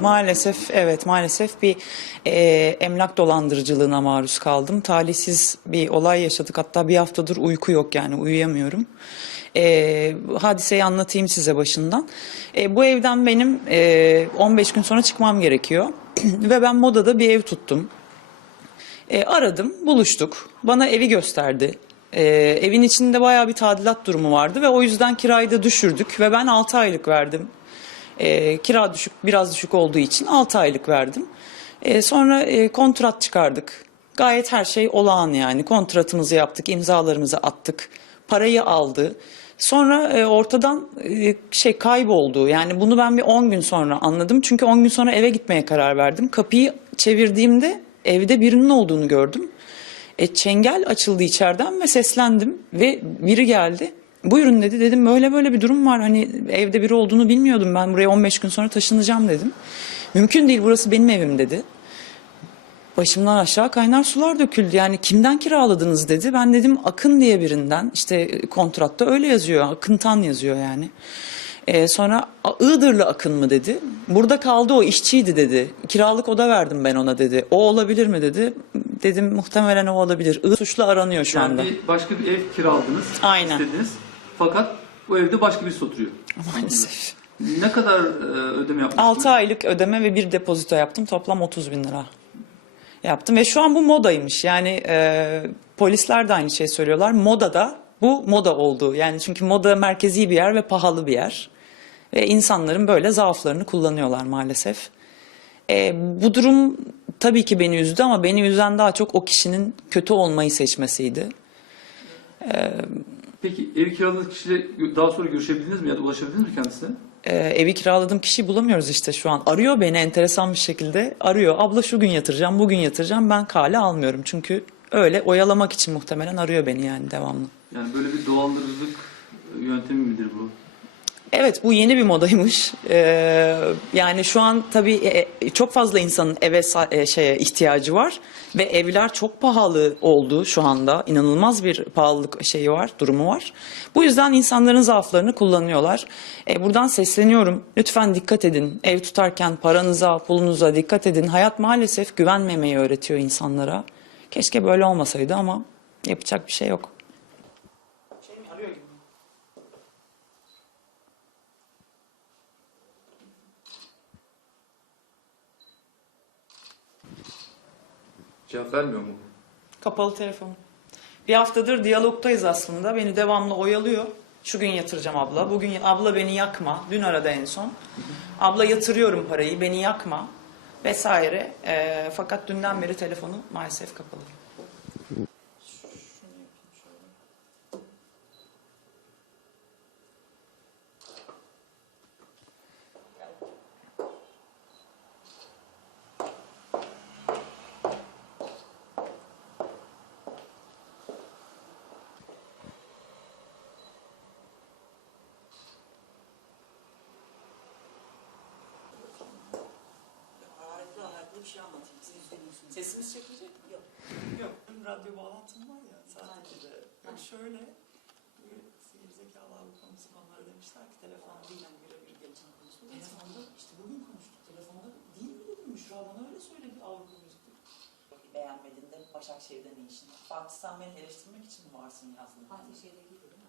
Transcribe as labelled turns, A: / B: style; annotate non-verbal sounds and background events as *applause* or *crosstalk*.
A: Maalesef evet maalesef bir e, emlak dolandırıcılığına maruz kaldım. Talihsiz bir olay yaşadık hatta bir haftadır uyku yok yani uyuyamıyorum. E, hadiseyi anlatayım size başından. E, bu evden benim e, 15 gün sonra çıkmam gerekiyor *clears throat* ve ben modada bir ev tuttum. E, aradım, buluştuk. Bana evi gösterdi. E, evin içinde bayağı bir tadilat durumu vardı ve o yüzden kirayı da düşürdük ve ben 6 aylık verdim. E, kira düşük, biraz düşük olduğu için 6 aylık verdim. E, sonra e, kontrat çıkardık. Gayet her şey olağan yani. Kontratımızı yaptık, imzalarımızı attık. Parayı aldı. Sonra e, ortadan e, şey kayboldu. Yani bunu ben bir 10 gün sonra anladım. Çünkü 10 gün sonra eve gitmeye karar verdim. Kapıyı çevirdiğimde evde birinin olduğunu gördüm. E, çengel açıldı içeriden ve seslendim ve biri geldi. Buyurun dedi dedim böyle böyle bir durum var hani evde biri olduğunu bilmiyordum ben buraya 15 gün sonra taşınacağım dedim. Mümkün değil burası benim evim dedi. Başımdan aşağı kaynar sular döküldü. Yani kimden kiraladınız dedi. Ben dedim Akın diye birinden. İşte kontratta öyle yazıyor. Akıntan yazıyor yani. Ee, sonra "A- Iğdırlı Akın mı dedi. Burada kaldı o işçiydi dedi. Kiralık oda verdim ben ona dedi. O olabilir mi dedi. Dedim muhtemelen o olabilir. Iğdır suçlu aranıyor şu anda.
B: Yani bir, başka bir ev kiraladınız.
A: Aynen.
B: istediniz. Fakat bu evde başka birisi oturuyor.
A: Maalesef.
B: Ne kadar e, ödeme yaptınız?
A: 6 aylık ödeme ve bir depozito yaptım. Toplam 30 bin lira yaptım. Ve şu an bu modaymış. Yani e, polisler de aynı şey söylüyorlar. Modada bu moda oldu. Yani çünkü moda merkezi bir yer ve pahalı bir yer. Ve insanların böyle zaaflarını kullanıyorlar maalesef. E, bu durum tabii ki beni üzdü ama beni üzen daha çok o kişinin kötü olmayı seçmesiydi.
B: Peki evi kiraladığınız kişiyle daha sonra görüşebildiniz mi ya da ulaşabildiniz mi kendisine?
A: Ee, evi kiraladığım kişiyi bulamıyoruz işte şu an. Arıyor beni enteresan bir şekilde. Arıyor. Abla şu gün yatıracağım, bugün yatıracağım. Ben kale almıyorum. Çünkü öyle oyalamak için muhtemelen arıyor beni yani devamlı.
B: Yani böyle bir dolandırıcılık yöntemi midir bu?
A: Evet bu yeni bir modaymış. *laughs* Ee, yani şu an tabii e, çok fazla insanın eve e, şeye ihtiyacı var ve evler çok pahalı oldu şu anda. İnanılmaz bir pahalılık şeyi var, durumu var. Bu yüzden insanların zaaflarını kullanıyorlar. E, buradan sesleniyorum. Lütfen dikkat edin. Ev tutarken paranıza, pulunuza dikkat edin. Hayat maalesef güvenmemeyi öğretiyor insanlara. Keşke böyle olmasaydı ama yapacak bir şey yok. Şey mi arıyor gibi?
B: Cevap vermiyor mu?
A: Kapalı telefon. Bir haftadır diyalogdayız aslında. Beni devamlı oyalıyor. Şu gün yatıracağım abla. Bugün abla beni yakma. Dün arada en son. Abla yatırıyorum parayı. Beni yakma. Vesaire. Ee, fakat dünden beri telefonu maalesef kapalı. Sesimiz çekilecek mi? Yok. Yok. Benim radyo bağlantım var ya sadece de. Bak şöyle. Bir sihir zekalı Avrupa'mızın onlara demişler ki telefon değil hani birebir geleceğim konusunda. Telefonda işte bugün konuştuk. Telefonda değil mi dedim Müşra bana öyle söyledi Avrupa müzikte. Beğenmedin de Başakşehir'de ne işin? Fatih sen beni eleştirmek için mi varsın yazdın?
C: Aynı şeyleri değil mi?